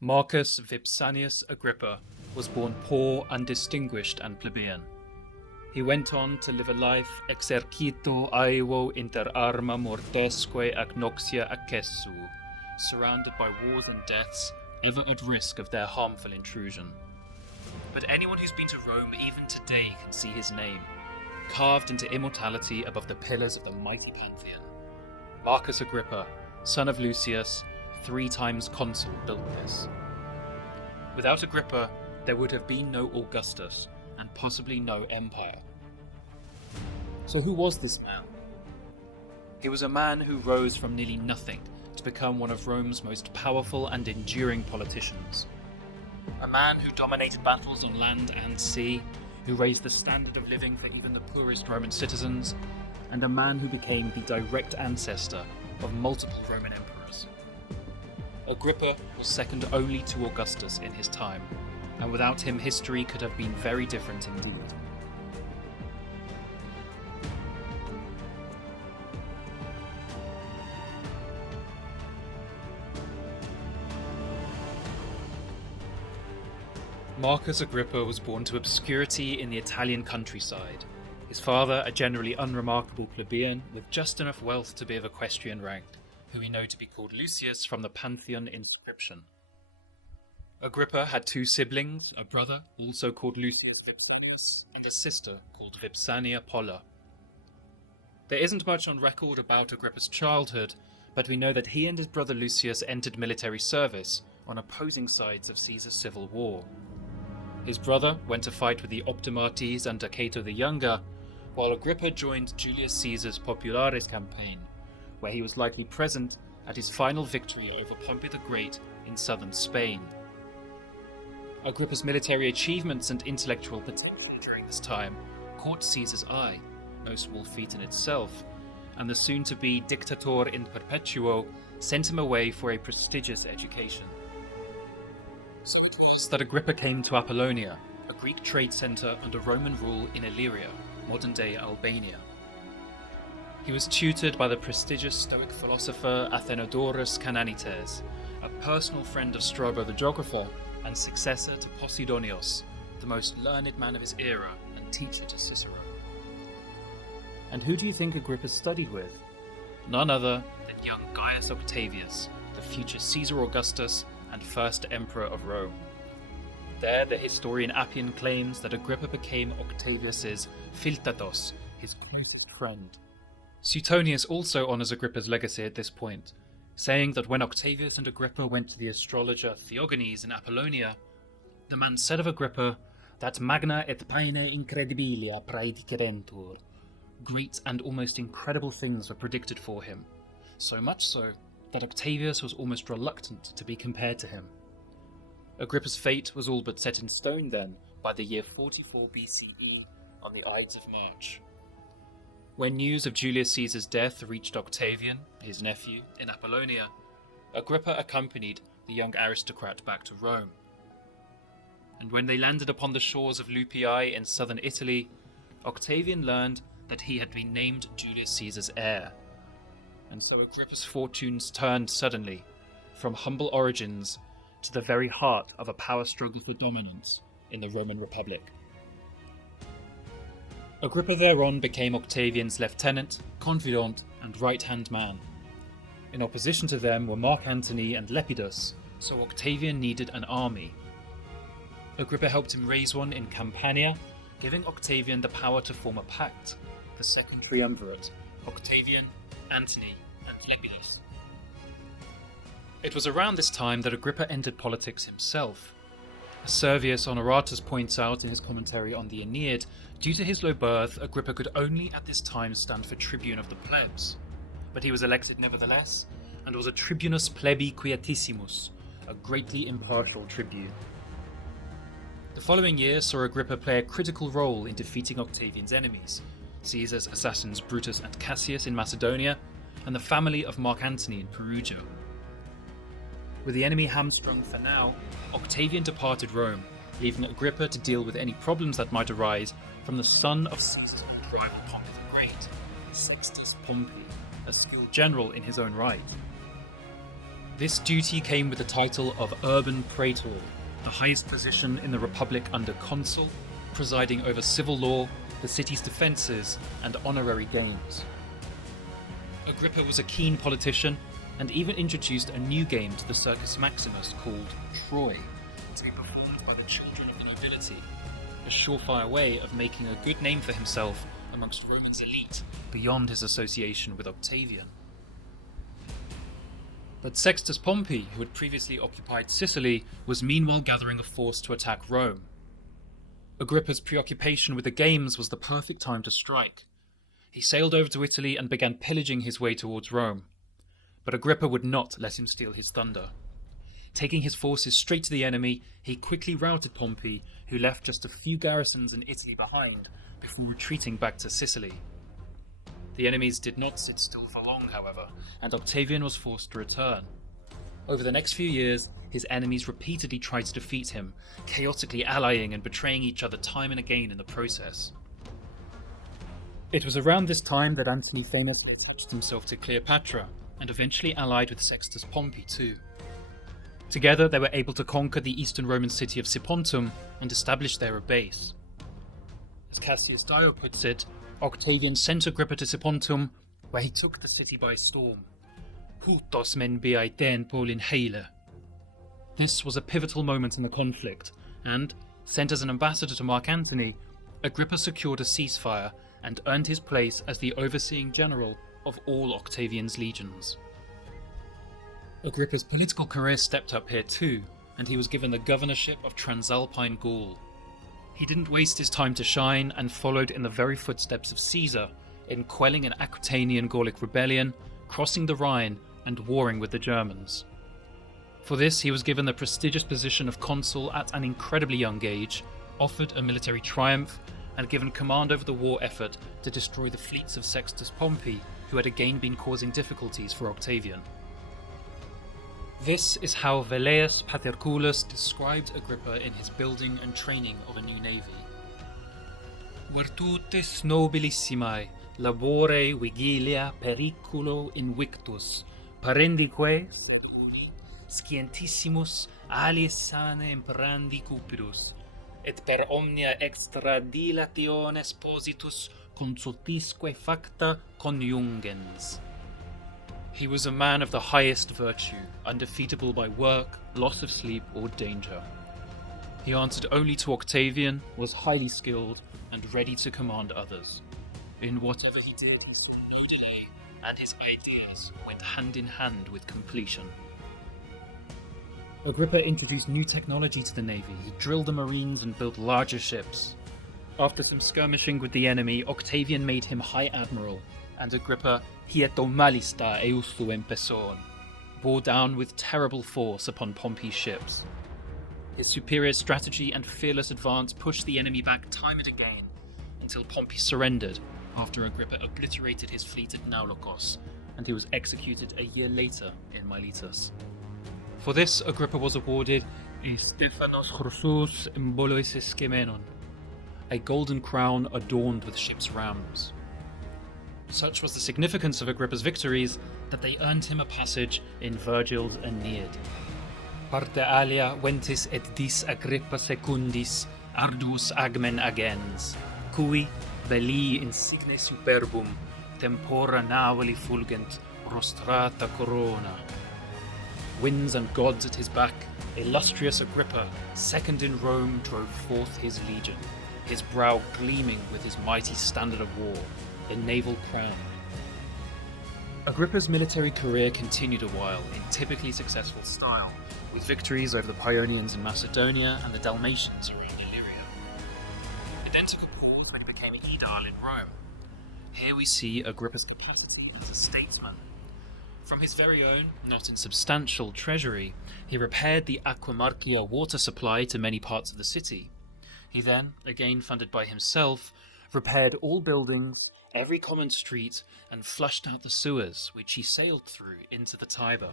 Marcus Vipsanius Agrippa was born poor, undistinguished, and plebeian. He went on to live a life exercito aevo inter arma mortesque ac noxia accessu, surrounded by wars and deaths, ever at risk of their harmful intrusion. But anyone who's been to Rome even today can see his name, carved into immortality above the pillars of the mighty Pantheon. Marcus Agrippa, son of Lucius, 3 times consul, built this. Without Agrippa, there would have been no Augustus, and possibly no empire. So who was this man? He was a man who rose from nearly nothing to become one of Rome's most powerful and enduring politicians. A man who dominated battles on land and sea, who raised the standard of living for even the poorest Roman citizens, and a man who became the direct ancestor of multiple Roman emperors. Agrippa was second only to Augustus in his time, and without him history could have been very different indeed. Marcus Agrippa was born to obscurity in the Italian countryside. His father, a generally unremarkable plebeian with just enough wealth to be of equestrian rank, who we know to be called Lucius from the Pantheon inscription. Agrippa had 2 siblings, a brother, also called Lucius Vipsanius, and a sister called Vipsania Polla. There isn't much on record about Agrippa's childhood, but we know that he and his brother Lucius entered military service on opposing sides of Caesar's civil war. His brother went to fight with the Optimates under Cato the Younger, while Agrippa joined Julius Caesar's Popularis campaign, where he was likely present at his final victory over Pompey the Great in southern Spain. Agrippa's military achievements and intellectual potential during this time caught Caesar's eye, no small feat in itself, and the soon-to-be dictator in perpetuo sent him away for a prestigious education. So it was that Agrippa came to Apollonia, a Greek trade centre under Roman rule in Illyria, modern-day Albania. He was tutored by the prestigious Stoic philosopher Athenodorus Cananites, a personal friend of Strabo the geographer and successor to Posidonios, the most learned man of his era and teacher to Cicero. And who do you think Agrippa studied with? None other than young Gaius Octavius, the future Caesar Augustus and first emperor of Rome. There, the historian Appian claims that Agrippa became Octavius's philtatos, his closest friend. Suetonius also honours Agrippa's legacy at this point, saying that when Octavius and Agrippa went to the astrologer Theogenes in Apollonia, the man said of Agrippa that magna et paene incredibilia praedikerentur. Great and almost incredible things were predicted for him, so much so that Octavius was almost reluctant to be compared to him. Agrippa's fate was all but set in stone then, by the year 44 BCE, on the Ides of March. When news of Julius Caesar's death reached Octavian, his nephew, in Apollonia, Agrippa accompanied the young aristocrat back to Rome. And when they landed upon the shores of Lupiae in southern Italy, Octavian learned that he had been named Julius Caesar's heir. And so Agrippa's fortunes turned suddenly, from humble origins to the very heart of a power struggle for dominance in the Roman Republic. Agrippa thereon became Octavian's lieutenant, confidant, and right-hand man. In opposition to them were Mark Antony and Lepidus, so Octavian needed an army. Agrippa helped him raise one in Campania, giving Octavian the power to form a pact, the Second Triumvirate, Octavian, Antony, and Lepidus. It was around this time that Agrippa entered politics himself. As Servius Honoratus points out in his commentary on the Aeneid, due to his low birth, Agrippa could only at this time stand for tribune of the plebs. But he was elected nevertheless, and was a tribunus plebi quietissimus, a greatly impartial tribune. The following year saw Agrippa play a critical role in defeating Octavian's enemies, Caesar's assassins Brutus and Cassius in Macedonia, and the family of Mark Antony in Perugia. With the enemy hamstrung for now, Octavian departed Rome, leaving Agrippa to deal with any problems that might arise from the son of Sextus, rival Pompey the Great, Sextus Pompey, a skilled general in his own right. This duty came with the title of Urban Praetor, the highest position in the Republic under consul, presiding over civil law, the city's defences, and honorary games. Agrippa was a keen politician and even introduced a new game to the Circus Maximus called Troy, to be performed by the children of the nobility, a surefire way of making a good name for himself amongst Rome's elite beyond his association with Octavian. But Sextus Pompey, who had previously occupied Sicily, was meanwhile gathering a force to attack Rome. Agrippa's preoccupation with the games was the perfect time to strike. He sailed over to Italy and began pillaging his way towards Rome. But Agrippa would not let him steal his thunder. Taking his forces straight to the enemy, he quickly routed Pompey, who left just a few garrisons in Italy behind, before retreating back to Sicily. The enemies did not sit still for long, however, and Octavian was forced to return. Over the next few years, his enemies repeatedly tried to defeat him, chaotically allying and betraying each other time and again in the process. It was around this time that Antony famously attached himself to Cleopatra, and eventually allied with Sextus Pompey too. Together they were able to conquer the eastern Roman city of Sipontum and establish there a base. As Cassius Dio puts it, Octavian sent Agrippa to Sipontum, where he took the city by storm. Houtos men biaiten polin heile. This was a pivotal moment in the conflict, and, sent as an ambassador to Mark Antony, Agrippa secured a ceasefire and earned his place as the overseeing general of all Octavian's legions. Agrippa's political career stepped up here too, and he was given the governorship of Transalpine Gaul. He didn't waste his time to shine and followed in the very footsteps of Caesar in quelling an Aquitanian Gallic rebellion, crossing the Rhine, and warring with the Germans. For this, he was given the prestigious position of consul at an incredibly young age, offered a military triumph, and given command over the war effort to destroy the fleets of Sextus Pompey, who had again been causing difficulties for Octavian. This is how Velleius Paterculus described Agrippa in his building and training of a new navy. Virtutes nobilissimae, labore vigilia periculo invictus, parendique scientissimus aliis sane imperandi cupidus, et per omnia extra dilationes positus consultisque facta conjungens. He was a man of the highest virtue, undefeatable by work, loss of sleep, or danger. He answered only to Octavian, was highly skilled, and ready to command others. In whatever he did, he saw no delay, and his ideas went hand in hand with completion. Agrippa introduced new technology to the navy. He drilled the marines and built larger ships. After some skirmishing with the enemy, Octavian made him High Admiral, and Agrippa, hieto malista eusu empesson, bore down with terrible force upon Pompey's ships. His superior strategy and fearless advance pushed the enemy back time and again, until Pompey surrendered after Agrippa obliterated his fleet at Naulokos, and he was executed a year later in Miletus. For this, Agrippa was awarded a Stephanos Chrysos Embolois Iskemenon, a golden crown adorned with ship's rams. Such was the significance of Agrippa's victories that they earned him a passage in Virgil's Aeneid. Parte alia ventis et dis Agrippa secundis arduus agmen agens, cui belli insigne superbum tempora navali fulgent rostrata corona. Winds and gods at his back, illustrious Agrippa, second in Rome, drove forth his legion, his brow gleaming with his mighty standard of war, a naval crown. Agrippa's military career continued a while in typically successful style, with victories over the Paeonians in Macedonia and the Dalmatians around Illyria. It then took a pause when he became an aedile in Rome. Here we see Agrippa's capacity as a statesman. From his very own, not insubstantial, treasury, he repaired the Aquamarcia water supply to many parts of the city. He then, again funded by himself, repaired all buildings, every common street, and flushed out the sewers, which he sailed through into the Tiber.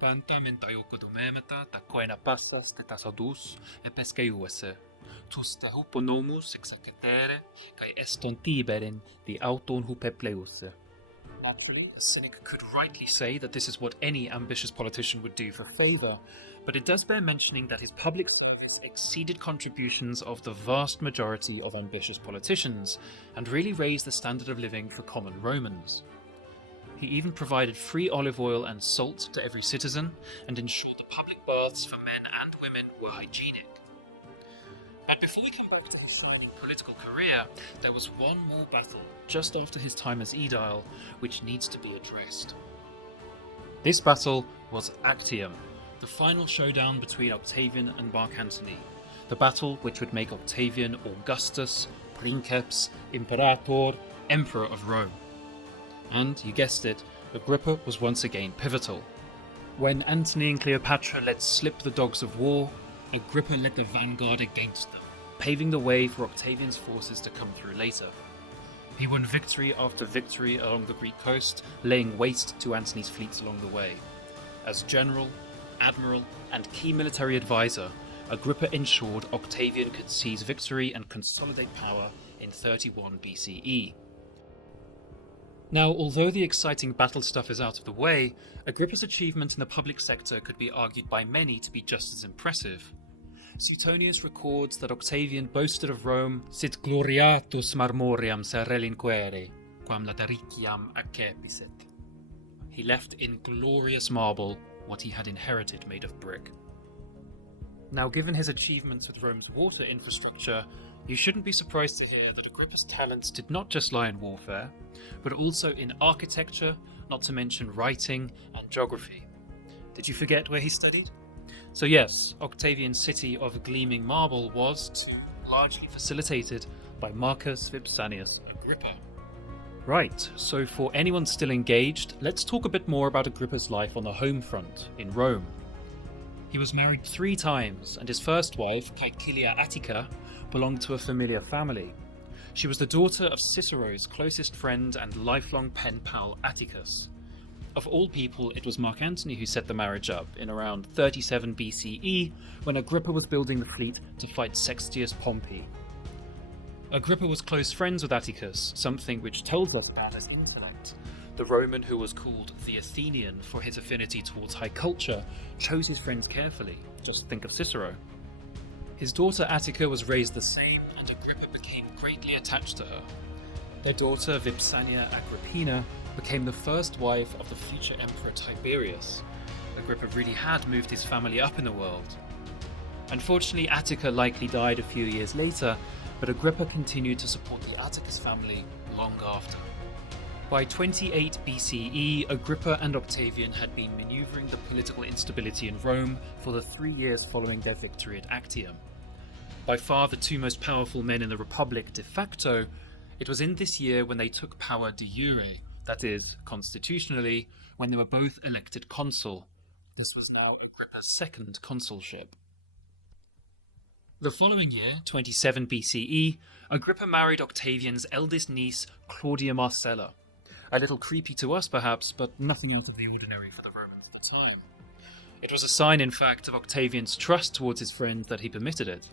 Panta mentaiokodomemeta ta koina passas te tasadus e pesceuese, tus te huponomus exegetere, kai eston Tiberin di auton hupepleuse. Naturally, a cynic could rightly say that this is what any ambitious politician would do for favour, but it does bear mentioning that his public service exceeded contributions of the vast majority of ambitious politicians, and really raised the standard of living for common Romans. He even provided free olive oil and salt to every citizen, and ensured that public baths for men and women were hygienic. And before we come back to his shining political career, there was one more battle, just after his time as aedile, which needs to be addressed. This battle was Actium, the final showdown between Octavian and Mark Antony, the battle which would make Octavian Augustus, Princeps, Imperator, Emperor of Rome. And, you guessed it, Agrippa was once again pivotal. When Antony and Cleopatra let slip the dogs of war, Agrippa led the vanguard against them, paving the way for Octavian's forces to come through later. He won victory after victory along the Greek coast, laying waste to Antony's fleets along the way. As general, admiral, and key military advisor, Agrippa ensured Octavian could seize victory and consolidate power in 31 BCE. Now, although the exciting battle stuff is out of the way, Agrippa's achievement in the public sector could be argued by many to be just as impressive. Suetonius records that Octavian boasted of Rome sit gloriatus marmoream se relinquere, quam latericiam accepisit. He left in glorious marble what he had inherited made of brick. Now, given his achievements with Rome's water infrastructure, you shouldn't be surprised to hear that Agrippa's talents did not just lie in warfare, but also in architecture, not to mention writing and geography. Did you forget where he studied? So yes, Octavian's city of gleaming marble was largely facilitated by Marcus Vipsanius Agrippa. Right, so for anyone still engaged, let's talk a bit more about Agrippa's life on the home front, in Rome. He was married 3 times, and his first wife, Caecilia Attica, belonged to a familiar family. She was the daughter of Cicero's closest friend and lifelong pen pal Atticus. Of all people, it was Mark Antony who set the marriage up in around 37 BCE, when Agrippa was building the fleet to fight Sextius Pompey. Agrippa was close friends with Atticus, something which tells us about his intellect. The Roman who was called the Athenian for his affinity towards high culture chose his friends carefully. Just think of Cicero. His daughter Attica was raised the same, and Agrippa became greatly attached to her. Their daughter Vipsania Agrippina became the first wife of the future emperor Tiberius. Agrippa really had moved his family up in the world. Unfortunately, Attica likely died a few years later, but Agrippa continued to support the Atticus family long after. By 28 BCE, Agrippa and Octavian had been maneuvering the political instability in Rome for the 3 years following their victory at Actium. By far the 2 most powerful men in the Republic de facto, it was in this year when they took power de jure, that is, constitutionally, when they were both elected consul. This was now Agrippa's 2nd consulship. The following year, 27 BCE, Agrippa married Octavian's eldest niece, Claudia Marcella. A little creepy to us perhaps, but nothing out of the ordinary for the Romans at the time. It was a sign, in fact, of Octavian's trust towards his friend that he permitted it.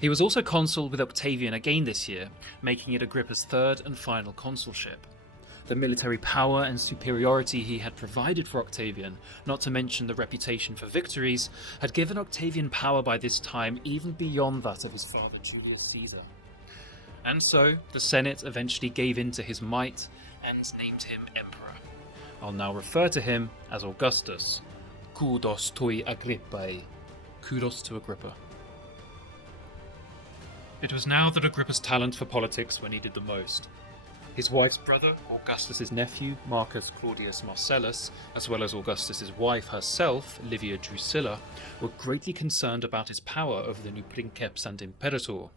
He was also consul with Octavian again this year, making it Agrippa's 3rd and final consulship. The military power and superiority he had provided for Octavian, not to mention the reputation for victories, had given Octavian power by this time even beyond that of his father Julius Caesar. And so, the Senate eventually gave in to his might and named him emperor. I'll now refer to him as Augustus. Kudos toi Agrippae. Kudos to Agrippa. It was now that Agrippa's talent for politics were needed the most. His wife's brother, Augustus's nephew, Marcus Claudius Marcellus, as well as Augustus's wife herself, Livia Drusilla, were greatly concerned about his power over the new princeps and imperator.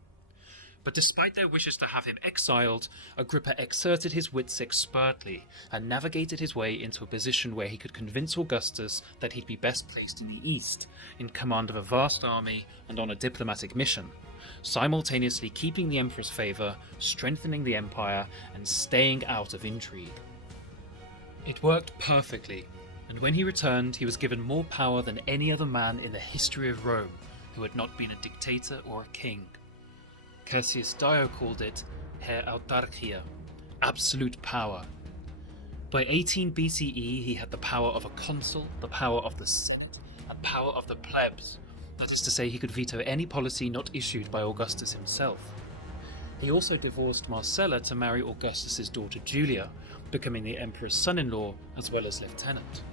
But despite their wishes to have him exiled, Agrippa exerted his wits expertly and navigated his way into a position where he could convince Augustus that he'd be best placed in the east, in command of a vast army and on a diplomatic mission, simultaneously keeping the emperor's favour, strengthening the empire, and staying out of intrigue. It worked perfectly, and when he returned, he was given more power than any other man in the history of Rome who had not been a dictator or a king. Cassius Dio called it her autarchia, absolute power. By 18 BCE, he had the power of a consul, the power of the Senate, and power of the plebs. That is to say, he could veto any policy not issued by Augustus himself. He also divorced Marcella to marry Augustus's daughter Julia, becoming the emperor's son-in-law as well as lieutenant.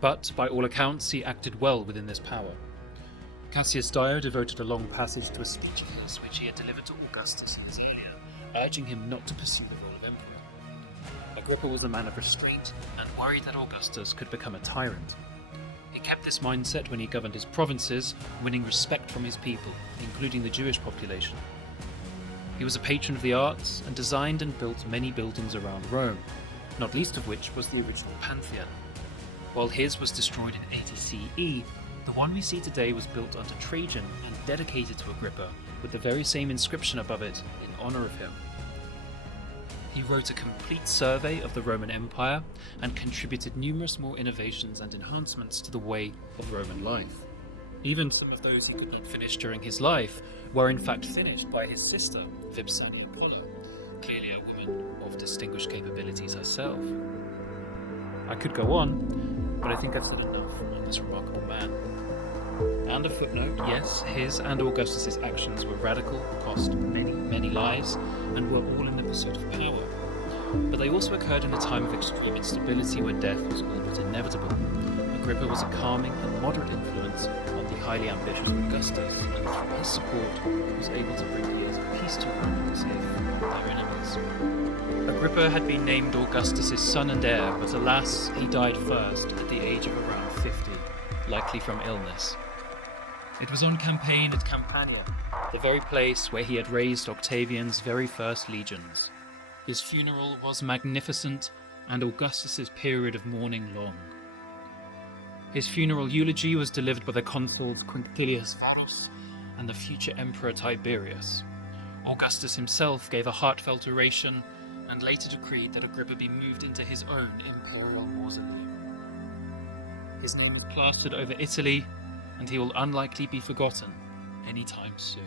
But, by all accounts, he acted well within this power. Cassius Dio devoted a long passage to a speech of his which he had delivered to Augustus in his Aelia, urging him not to pursue the role of emperor. Agrippa was a man of restraint and worried that Augustus could become a tyrant. He kept this mindset when he governed his provinces, winning respect from his people, including the Jewish population. He was a patron of the arts and designed and built many buildings around Rome, not least of which was the original Pantheon. While his was destroyed in 80 CE, the one we see today was built under Trajan and dedicated to Agrippa, with the very same inscription above it in honour of him. He wrote a complete survey of the Roman Empire and contributed numerous more innovations and enhancements to the way of Roman life. Even some of those he could not finish during his life were in fact finished by his sister, Vipsania Polla, clearly a woman of distinguished capabilities herself. I could go on, but I think I've said enough on this remarkable man. And a footnote, yes, his and Augustus's actions were radical, cost many, many lives, and were all in the pursuit of power. But they also occurred in a time of extreme instability where death was all but inevitable. Agrippa was a calming and moderate influence on the highly ambitious Augustus, and through his support was able to bring years of peace to Rome and save their enemies. Agrippa had been named Augustus's son and heir, but alas, he died first at the age of around 50, likely from illness. It was on campaign at Campania, the very place where he had raised Octavian's very first legions. His funeral was magnificent, and Augustus's period of mourning long. His funeral eulogy was delivered by the consuls Quintilius Varus and the future emperor Tiberius. Augustus himself gave a heartfelt oration and later decreed that Agrippa be moved into his own imperial mausoleum. His name was plastered over Italy, and he will unlikely be forgotten anytime soon.